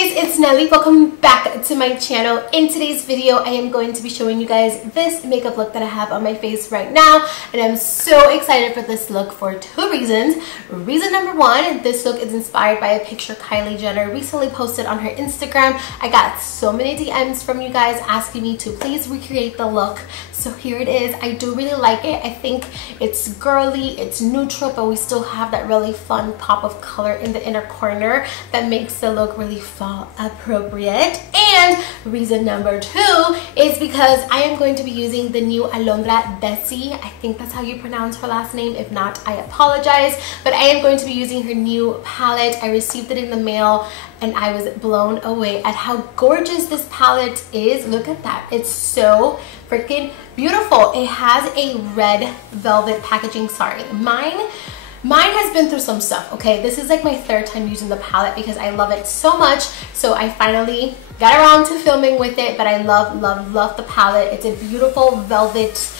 guys, it's Nelly. Welcome back to my channel. In today's video, I am going to be showing you guys this makeup look that I have on my face right now, and I'm so excited for this look for two reasons. Reason number one, this look is inspired by a picture Kylie Jenner recently posted on her Instagram. I got so many DMs from you guys asking me to please recreate the look, so here it is. I do really like it. I think it's girly, it's neutral, but we still have that really fun pop of color in the inner corner that makes the look really fall appropriate. And reason number two is because I am going to be using the new AlondraDessy. I think that's how you pronounce her last name. If not, I apologize, but I am going to be using her new palette. I received it in the mail and I was blown away at how gorgeous this palette is. Look at that. It's so freaking beautiful. It has a red velvet packaging. Sorry, mine has been through some stuff, okay? This is like my third time using the palette because I love it so much. So I finally got around to filming with it, but I love the palette. It's a beautiful velvet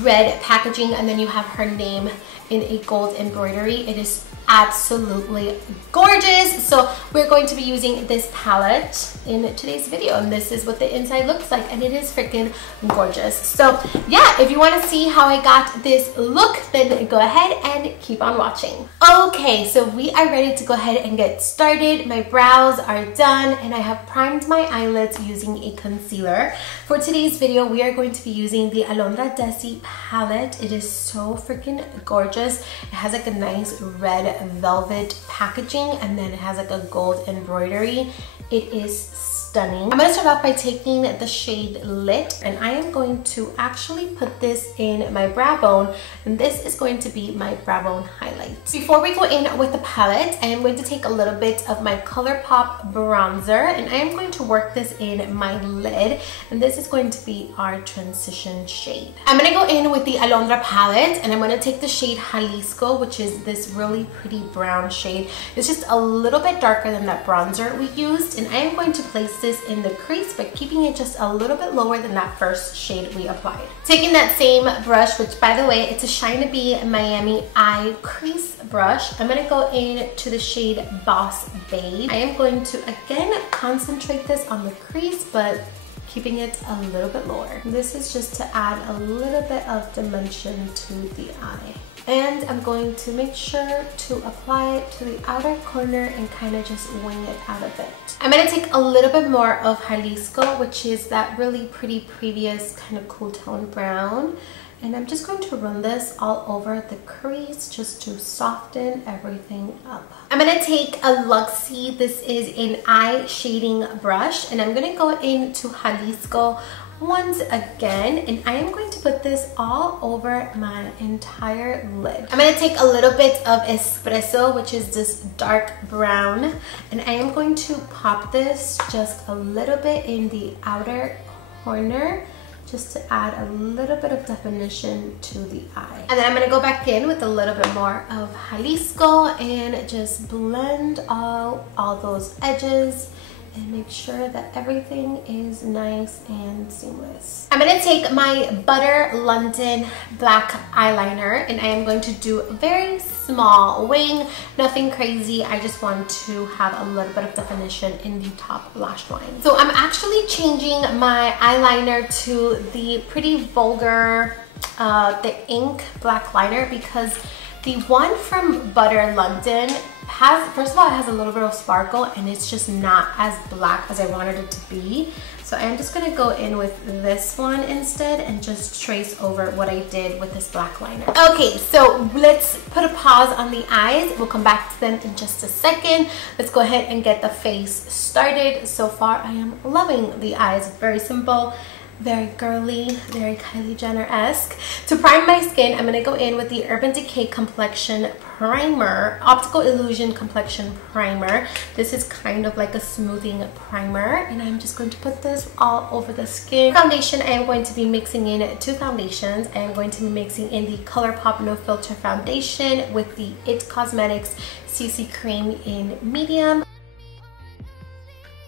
red packaging, and then you have her name in a gold embroidery. It is absolutely gorgeous. So we're going to be using this palette in today's video, and this is what the inside looks like, and it is freaking gorgeous. So yeah, if you want to see how I got this look, then go ahead and keep on watching. Okay, so we are ready to go ahead and get started. My brows are done and I have primed my eyelids using a concealer. For today's video, we are going to be using the AlondraDessy palette. It is so freaking gorgeous. It has like a nice red velvet packaging, and then it has like a gold embroidery. It is stunning. I'm going to start off by taking the shade Lit, and I am going to actually put this in my brow bone, and this is going to be my brow bone highlight. Before we go in with the palette, I am going to take a little bit of my ColourPop bronzer, and I am going to work this in my lid, and this is going to be our transition shade. I'm going to go in with the Alondra palette, and I'm going to take the shade Jalisco, which is this really pretty brown shade. It's just a little bit darker than that bronzer we used, and I am going to place this in the crease, but keeping it just a little bit lower than that first shade we applied. Taking that same brush, which by the way, it's a Shine to Be Miami Eye crease brush, I'm going to go in to the shade Boss Babe. I am going to again concentrate this on the crease, but keeping it a little bit lower. This is just to add a little bit of dimension to the eye. And I'm going to make sure to apply it to the outer corner and kind of just wing it out a bit. I'm going to take a little bit more of Jalisco, which is that really pretty previous kind of cool tone brown. And I'm just going to run this all over the crease just to soften everything up. I'm going to take a Luxie. This is an eye shading brush, and I'm going to go into Jalisco once again, and I am going to put this all over my entire lid. I'm going to take a little bit of Espresso, which is this dark brown, and I am going to pop this just a little bit in the outer corner, just to add a little bit of definition to the eye. And then I'm going to go back in with a little bit more of Jalisco and just blend all those edges and make sure that everything is nice and seamless. I'm going to take my Butter London black eyeliner, and I am going to do a very small wing, nothing crazy. I just want to have a little bit of definition in the top lash line. So I'm actually changing my eyeliner to the Pretty Vulgar, the ink black liner, because the one from Butter London has, first of all, it has a little bit of sparkle, and it's just not as black as I wanted it to be. So I'm just going to go in with this one instead and just trace over what I did with this black liner. Okay, so let's put a pause on the eyes. We'll come back to them in just a second. Let's go ahead and get the face started. So far, I am loving the eyes. Very simple, very girly, very Kylie Jenner-esque. To prime my skin, I'm going to go in with the Urban Decay Complexion Primer, Optical Illusion Complexion Primer. This is kind of like a smoothing primer, and I'm just going to put this all over the skin. Foundation, I am going to be mixing in two foundations. I am going to be mixing in the ColourPop No Filter Foundation with the It Cosmetics CC Cream in medium.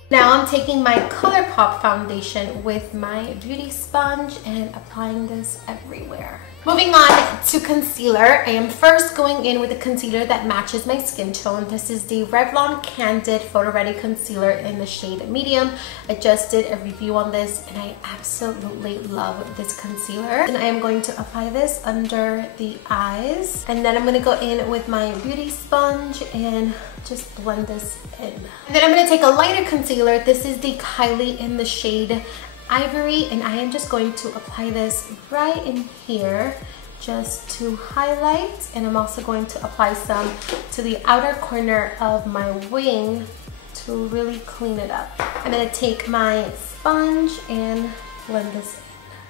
Now I'm taking my ColourPop foundation with my beauty sponge and applying this everywhere. Moving on to concealer, I am first going in with a concealer that matches my skin tone. This is the Revlon Candid Photo Ready Concealer in the shade medium. I just did a review on this and I absolutely love this concealer. And I am going to apply this under the eyes. And then I'm going to go in with my beauty sponge and just blend this in. And then I'm going to take a lighter concealer. This is the Kylie in the shade Ivory, and I am just going to apply this right in here just to highlight, and I'm also going to apply some to the outer corner of my wing to really clean it up. I'm going to take my sponge and blend this in.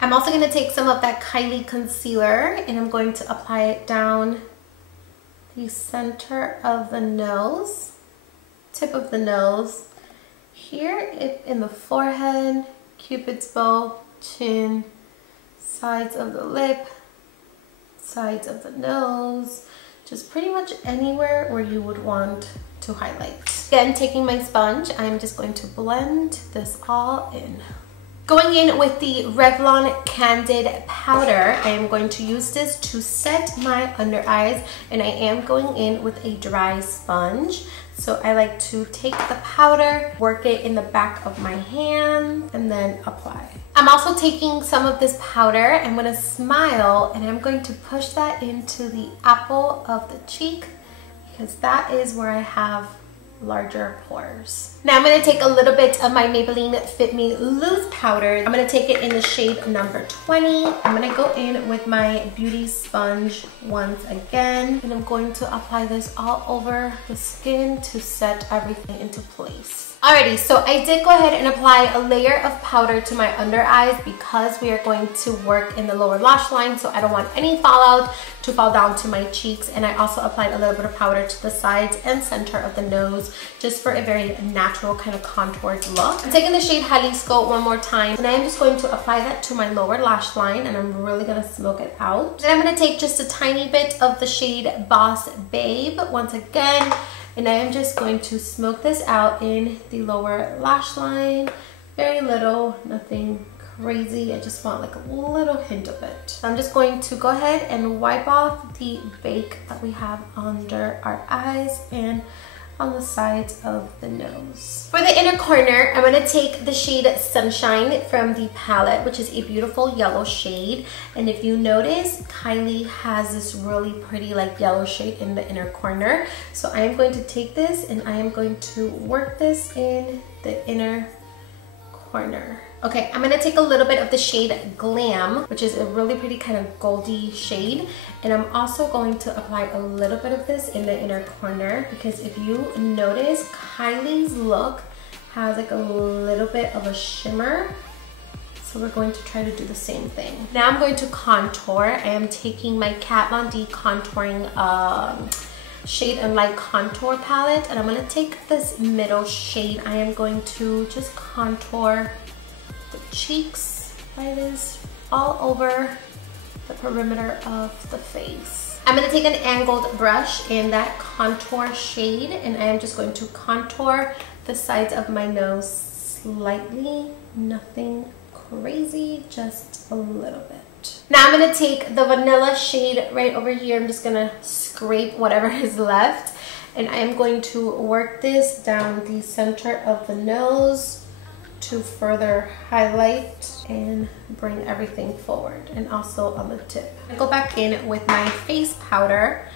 I'm also going to take some of that Kylie concealer and I'm going to apply it down the center of the nose, tip of the nose, here in the forehead, Cupid's bow, chin, sides of the lip, sides of the nose, just pretty much anywhere where you would want to highlight. Again, taking my sponge, I'm just going to blend this all in. Going in with the Revlon Candid Powder, I am going to use this to set my under eyes, and I am going in with a dry sponge. So I like to take the powder, work it in the back of my hand, and then apply. I'm also taking some of this powder. I'm going to smile, and I'm going to push that into the apple of the cheek because that is where I have larger pores. Now I'm going to take a little bit of my Maybelline Fit Me Loose powder. I'm going to take it in the shade number 20. I'm going to go in with my beauty sponge once again, and I'm going to apply this all over the skin to set everything into place. Alrighty, so I did go ahead and apply a layer of powder to my under eyes because we are going to work in the lower lash line, so I don't want any fallout to fall down to my cheeks. And I also applied a little bit of powder to the sides and center of the nose just for a very natural kind of contoured look. I'm taking the shade Jalisco one more time, and I am just going to apply that to my lower lash line, and I'm really going to smoke it out. Then I'm going to take just a tiny bit of the shade Boss Babe once again, and I am just going to smoke this out in the lower lash line. Very little, nothing crazy. I just want like a little hint of it. So I'm just going to go ahead and wipe off the bake that we have under our eyes and on the sides of the nose. For the inner corner, I'm going to take the shade Sunshine from the palette, which is a beautiful yellow shade. And if you notice, Kylie has this really pretty like yellow shade in the inner corner. So I am going to take this and I am going to work this in the inner corner. Okay, I'm going to take a little bit of the shade Glam, which is a really pretty kind of goldy shade. And I'm also going to apply a little bit of this in the inner corner because if you notice, Kylie's look has like a little bit of a shimmer. So we're going to try to do the same thing. Now I'm going to contour. I am taking my Kat Von D contouring Shade and Light contour palette, and I'm going to take this middle shade. I am going to just contour the cheeks like this all over the perimeter of the face. I'm going to take an angled brush in that contour shade, and I am just going to contour the sides of my nose slightly. Nothing crazy, just a little bit. Now I'm going to take the vanilla shade right over here. I'm just going to scrape whatever is left, and I am going to work this down the center of the nose to further highlight and bring everything forward, and also on the tip. I go back in with my face powder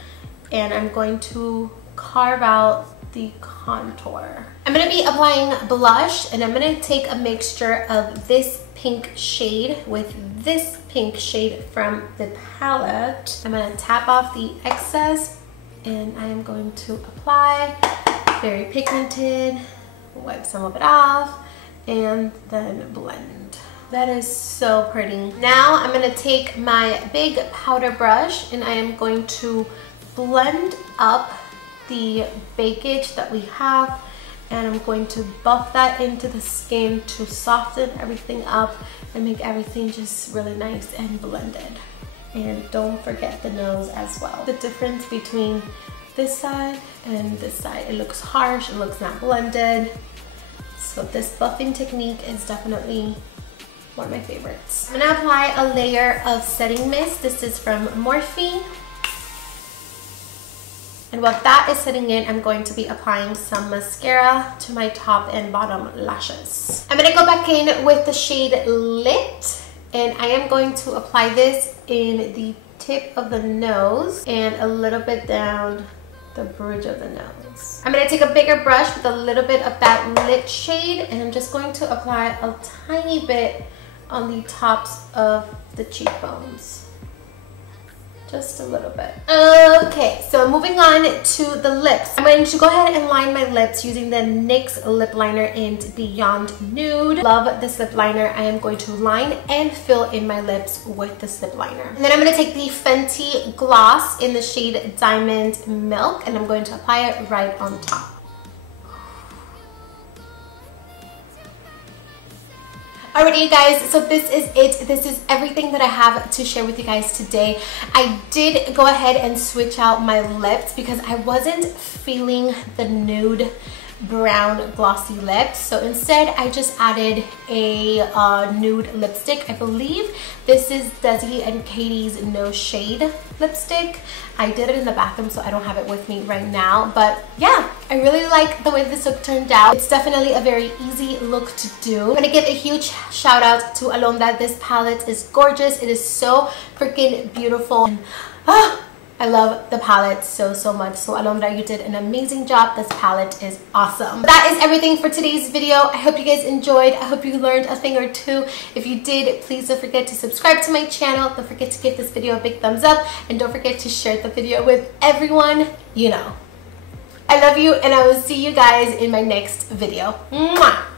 and I'm going to carve out the contour. I'm going to be applying blush, and I'm going to take a mixture of this pink shade with this pink shade from the palette. I'm going to tap off the excess and I am going to apply. Very pigmented. Wipe some of it off and then blend. That is so pretty. Now I'm going to take my big powder brush and I am going to blend up the bakage that we have, and I'm going to buff that into the skin to soften everything up and make everything just really nice and blended. And don't forget the nose as well. The difference between this side and this side, it looks harsh, it looks not blended. So this buffing technique is definitely One of my favorites. I'm gonna apply a layer of setting mist. This is from Morphe. And while that is setting in, I'm going to be applying some mascara to my top and bottom lashes. I'm gonna go back in with the shade Lit, and I am going to apply this in the tip of the nose and a little bit down the bridge of the nose. I'm gonna take a bigger brush with a little bit of that Lit shade, and I'm just going to apply a tiny bit on the tops of the cheekbones. Just a little bit. Okay, so moving on to the lips. I'm going to go ahead and line my lips using the NYX lip liner in Beyond Nude. Love this lip liner. I am going to line and fill in my lips with this lip liner. And then I'm going to take the Fenty gloss in the shade Diamond Milk, and I'm going to apply it right on top. Alrighty, you guys, so this is it. This is everything that I have to share with you guys today. I did go ahead and switch out my lips because I wasn't feeling the nude brown glossy lips, so instead I just added a nude lipstick. I believe this is Desi and Katie's No Shade lipstick. I did it in the bathroom, so I don't have it with me right now, but yeah, I really like the way this look turned out. It's definitely a very easy look to do. I'm gonna give a huge shout out to Alondra. This palette is gorgeous. It is so freaking beautiful, and I love the palette so much. So Alondra, you did an amazing job. This palette is awesome. That is everything for today's video. I hope you guys enjoyed. I hope you learned a thing or two. If you did, please don't forget to subscribe to my channel. Don't forget to give this video a big thumbs up, and don't forget to share the video with everyone you know. I love you, and I will see you guys in my next video. Mwah!